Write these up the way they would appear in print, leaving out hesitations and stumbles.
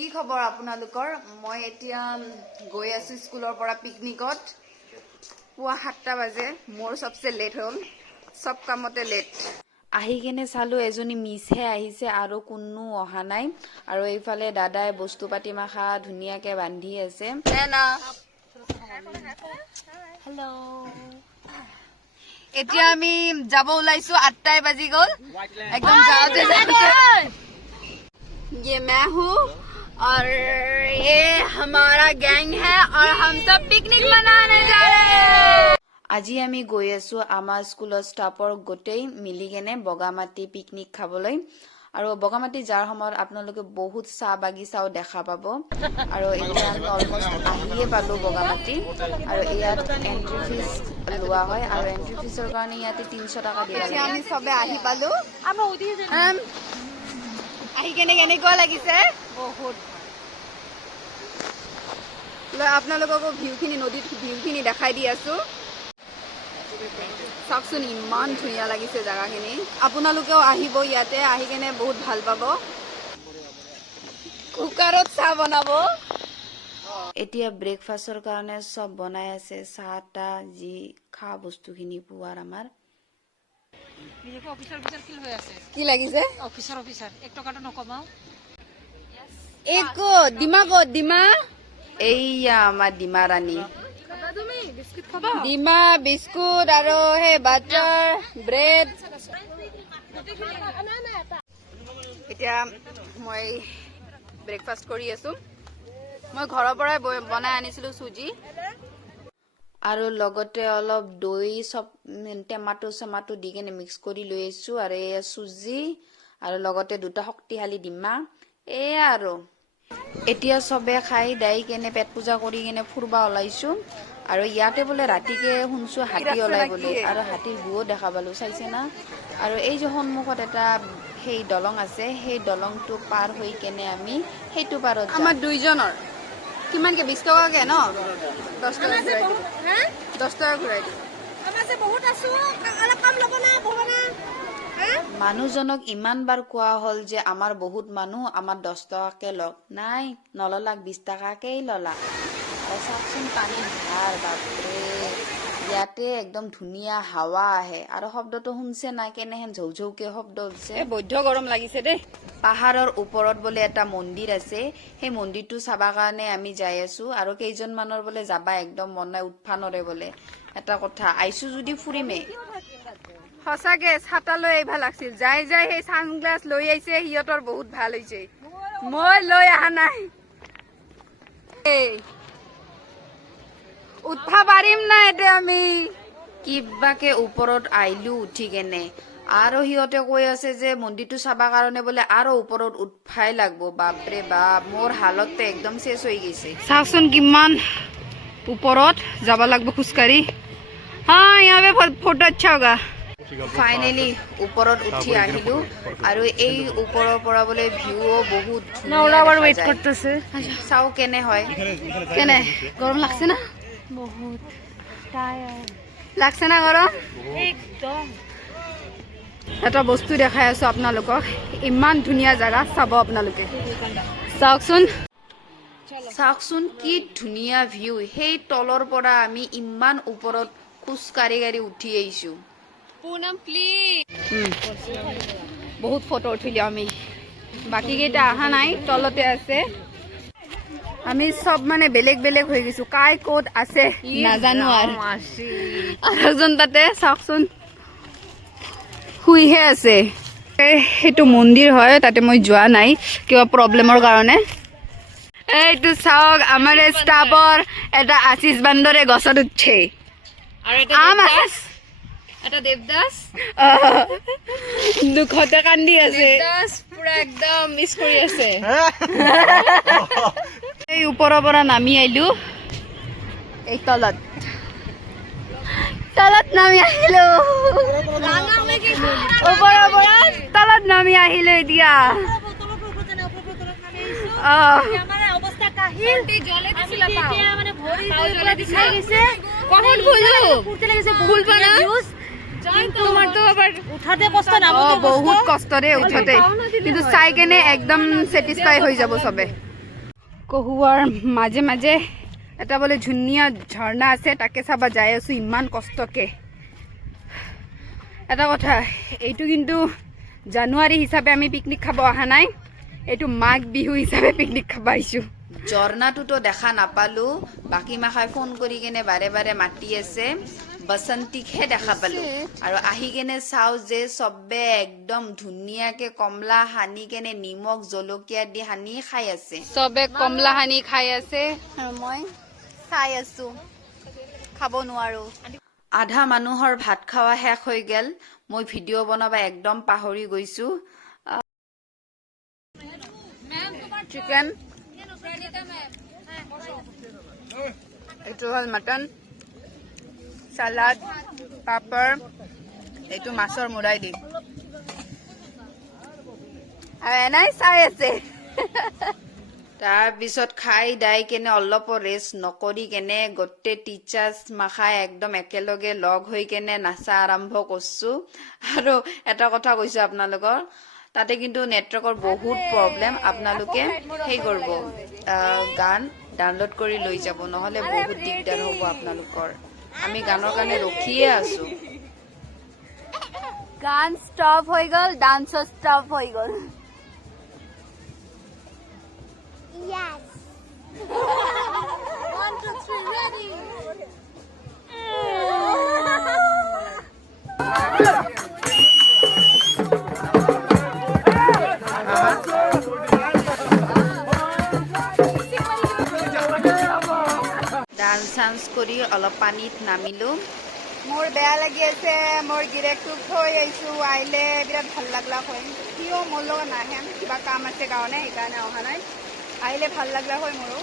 কি খবৰ আপোনালোকৰ? মই এতিয়া গৈ আছো স্কুলৰ পৰা পিকনিকত। পুৱা 7টা বাজে। মোৰ সবচে লেট হ'ল, সব কামতে লেট। আহি কেনে চালো এজনী মিছহে আহিছে আৰু কোনো অহা নাই। আৰু এইফালে দাদাই বস্তু পাতি মাখা ধুনীয়াকে বান্ধি আছে। হেল্ল', এতিয়া আমি যাব ওলাইছো। 8টাই বাজি গ'ল। একদম যাওঁতে ये मैं हूँ और ये हमारा गैंग है और हम सब पिकनिक मनाने जा रहे हैं। আজি আমি গৈ আছো আমাৰ স্কুলৰ ষ্টাফৰ গোটেই মিলি কেনে বগামাটি পিকনিক খাবলৈ। আৰু বগামাটি যাৰ সময়ত আপোনালোকে বহুত চাহ বাগিচাও দেখা পাব। আৰু এতিয়া আমি অলমোষ্ট আহিয়ে পালো বগামাটি। আৰু ইয়াত এন্ট্ৰি ফিজ লোৱা হয় আৰু এন্ট্ৰি ফিজৰ কাৰণে ইয়াতে 300 টকা দিয়া হয়। আমি সবে আহি পালো। আহি কেনে কেনেকুৱা লাগিছে? বহুত আপোনালোকক ভিউখিনি, নদীত ভিউখিনি দেখাই দি আছো। চাওকচোন ইমান ধুনীয়া লাগিছে জাগাখিনি। আপোনালোকেও আহিব, ইয়াতে আহি কেনে বহুত ভাল পাব। কুকাৰত চাহ বনাব। এতিয়া ব্ৰেকফাষ্টৰ কাৰণে সব বনাই আছে, চাহ তাহ যি খোৱা বস্তুখিনি পোৱাৰ আমাৰ। কি লাগিছে? অফিচাৰ 1 টকাটো নকমাও। একো ডিমা ক'ত? ডিমা এইয়া আমাৰ ডিমা ৰাণী। ডিমা বিস্কুট আৰু সেই বাটাৰ ব্ৰেড। এতিয়া মই ব্ৰেকফাষ্ট কৰি আছো। মই ঘৰৰ পৰাই বনাই আনিছিলো চুজি আৰু লগতে অলপ দৈ, সব টেমাটো চমাটো দি কেনে মিক্স কৰি লৈ আহিছো। আৰু এয়া চুজি আৰু লগতে 2টা শক্তিশালী ডিমা। এয়া আৰু এতিয়া সবে খাই দাই কেনে পেট পূজা কৰি কেনে ফুৰবা ওলাইছো। আৰু ইয়াতে বোলে ৰাতিকে শুনছো হাতী ওলাই বোলে, আৰু হাতীৰ গুও দেখা পালো, চাইছে না? আৰু এই যে সন্মুখত এটা সেই দলং আছে, সেই দলংটো পাৰ হৈ কেনে আমি সেইটো পাৰত যাম। আমাৰ দুইজনৰ কিমানকে? 20 টকাকে ন? 10 টকা ঘূৰাই দিব। 10 টকা ঘূৰাই দিব। মানুহজনক ইমান বাৰ কোৱা হ'ল যে আমাৰ বহুত মানুহ, আমাৰ 10 টকাকে লওক। নাই, নললাক, 20 টকাকেই ললাক। আৰু চাওকচোন পানীৰ ধাৰ, বাপৰে। ইয়াতে একদম ধুনীয়া হাৱা আহে। আৰু শব্দটো শুনছে নাই? কেনেহেন ঝৌ ঝৌকে শব্দ হৈছে। বৈধ্য গৰম লাগিছে দেই। পাহাৰৰ ওপৰত বোলে এটা মন্দিৰ আছে, সেই মন্দিৰটো চাবা কাৰণে আমি যাই আছো। আৰু কেইজনমানৰ বোলে যাবা একদম মন নাই, উঠবা নৰে বোলে। এটা কথা, আইছো যদি ফুৰিমে। সঁচাকে ছাতা লৈ আহিবা লাগছিল। যাই যাই সেই ছানগ্লাছ লৈ আহিছে, সিহঁতৰ বহুত ভাল হৈছে। মই লৈ অহা নাই। উঠবা পাৰিম না এতিয়া আমি? কিবাকে ওপৰত আহিলো উঠি কেনে। আৰু সিহঁতে কৈ আছে যে মন্দিৰটো চাবা কাৰণে বোলে আৰু ওপৰত উঠবাই লাগব। বাপৰে বাপ, মোৰ হালতটো একদম শেষ হৈ গৈছে। চাওকচোন কিমান ওপৰত যাব লাগব খোজকাঢ়ি। हाँ यहाँ पे फोटो अच्छा होगा। ফাইনেলি ওপৰত উঠি আহিলো। আৰু এই ওপৰৰ পৰা বোলে ভিউও বহুত ধুনীয়া। চাও কেনে হয়। কেনে গৰম লাগছে না? বহুত লাগছে না গৰম? একদম। এটা বস্তু দেখাই আছো আপোনালোকক, ইমান ধুনীয়া জাগা, চাব আপোনালোকে। চাওকচোন, চাওকচোন কি ধুনীয়া ভিউ। সেই তলৰ পৰা আমি ইমান ওপৰত খোজকাঢ়ি কাঢ়ি উঠি আহিছো। পুনম প্লিজ। বহুত ফটো উঠিলো আমি। বাকী কেইটা অহা নাই, তলতে আছে। আমি সব মানে বেলেগ বেলেগ হৈ গৈছো। কাই ক'ত আছে নাজানো। আৰু একজন তাতে চাওকচোন শুইহে আছে। সেইটো মন্দিৰ হয়, তাতে মই যোৱা নাই কিবা প্ৰব্লেমৰ কাৰণে। এইটো চাওক, আমাৰ ষ্টাফৰ এটা আশিষ বান্দৰে গছত উঠছে। এটা দেৱদাস দুখতে কান্দি আছে। পুৰা একদম মিছ কৰি আছে। এই ওপৰৰ পৰা নামি আহিলো, এই তলত নামি আহিলো। ওপৰৰ পৰা তলত নামি আহিলো এতিয়া। বহুত কষ্টৰে উঠাতে, কিন্তু চাই কেনে একদম চেটিছফাই হৈ যাব চবে। কহুৱাৰ মাজে মাজে এটা বোলে ধুনীয়া ঝৰ্ণা আছে, তাকে চাবা যাই আছোঁ ইমান কষ্টকে। এটা কথা, এইটো কিন্তু জানুৱাৰী হিচাপে আমি পিকনিক খাব অহা নাই, এইটো মাঘ বিহু হিচাপে পিকনিক খাব আহিছোঁ। ঝৰ্ণাটোতো দেখা নাপালো, বাকী মাখাই ফোন কৰি কেনে বাৰে বাৰে মাতি আছে, বসন্তীকহে দেখা পালো। আৰু আহি কেনে চাওঁ যে চবে একদম ধুনীয়াকে কমলা সানি কেনে নিমখ জলকীয়া দি সানি খাই আছে। চবে কমলা সানি খাই আছে আৰু মই চাই আছো, খাব নোৱাৰো। আধা মানুহৰ ভাত খাওয়া শেষ হৈ গেল, মই ভিডিঅ' বনাবা একদম পাহৰি গৈছো। চিকেন, এইটো হ'ল মটন, চালাড, পাপৰ, এইটো মাছৰ মুৰাই দি, আৰু এনাই চাই আছে। তাৰপিছত খাই দাই কেনে অলপ ৰেষ্ট নকৰি কেনে গোটেই টিচাৰ্ছ মাখাই একদম একেলগে লগ হৈ কেনে নাচা আৰম্ভ কৰছো। আৰু এটা কথা কৈছো আপোনালোকৰ, তাতে কিন্তু নেটৱৰ্কৰ বহুত প্ৰব্লেম। আপোনালোকে সেই কৰিব, গান ডাউনলোড কৰি লৈ যাব, নহ'লে বহুত দিগদাৰ হ'ব আপোনালোকৰ। আমি গানৰ কাৰণে ৰখিয়ে আছো। গান ষ্টপ হৈ গ'ল, ডান্স ষ্টপ হৈ গ'ল। Yes. 1, 2, 3, ready. ডান্স চান্স কৰি অলপ পানীত নামিলো। মোৰ বেয়া লাগি আছে, মোৰ গিৰেকটোক থৈ আহিছোঁ, আহিলে বিৰাট ভাল লাগলা হয়। সিও মোৰ লগত নাহে, কিবা কাম আছে কাৰণে সেইকাৰণে অহা নাই। আহিলে ভাল লাগলা হয় মোৰো।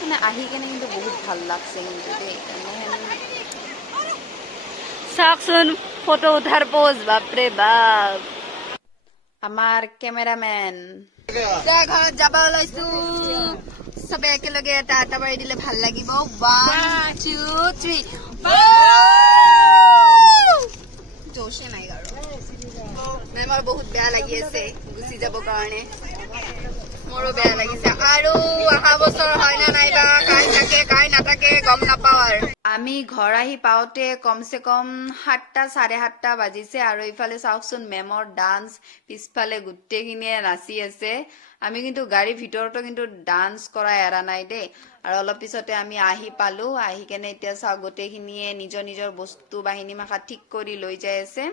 মানে আহি কেনে কিন্তু বহুত ভাল লাগছে কিন্তু দেই। চাওকচোন ফটো উঠাৰ পোজ, বাপৰে বাপ। আমাৰ কেমেৰামেন ঘৰত যাব ওলাইছো, চবে একেলগে এটা আটা মাৰি দিলে ভাল লাগিব। 1, 2, 3 জোশে নাই আৰু মেমৰ বহুত বেয়া লাগি আছে গুচি যাব কাৰণে, মোৰো বেয়া লাগিছে। আৰু অহা বছৰ হয় না নাইবা, কাই থাকে কাই নাথাকে গম নাপাওঁ আৰু। আমি ঘৰ আহি পাওঁতে কমচে কম 7টা 7:30 বাজিছে। আৰু ইফালে চাওকচোন মেমৰ ডান্স, পিছফালে গোটেইখিনিয়ে নাচি আছে। আমি কিন্তু গাড়ীৰ ভিতৰতো কিন্তু ডান্স কৰা এৰা নাই দেই। আৰু অলপ পিছতে আমি আহি পালো, আহি কেনে এতিয়া চাওক গোটেইখিনিয়ে নিজৰ নিজৰ বস্তু বাহিনী মাখা ঠিক কৰি লৈ যাই আছে।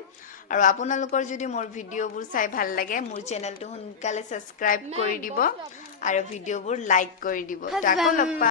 আৰু আপোনালোকৰ যদি মোৰ ভিডিঅ'বোৰ চাই ভাল লাগে, মোৰ চেনেলটো সোনকালে ছাবস্ক্ৰাইব কৰি দিব আৰু ভিডিঅ'বোৰ লাইক কৰি দিব। আকৌ লগ পাম।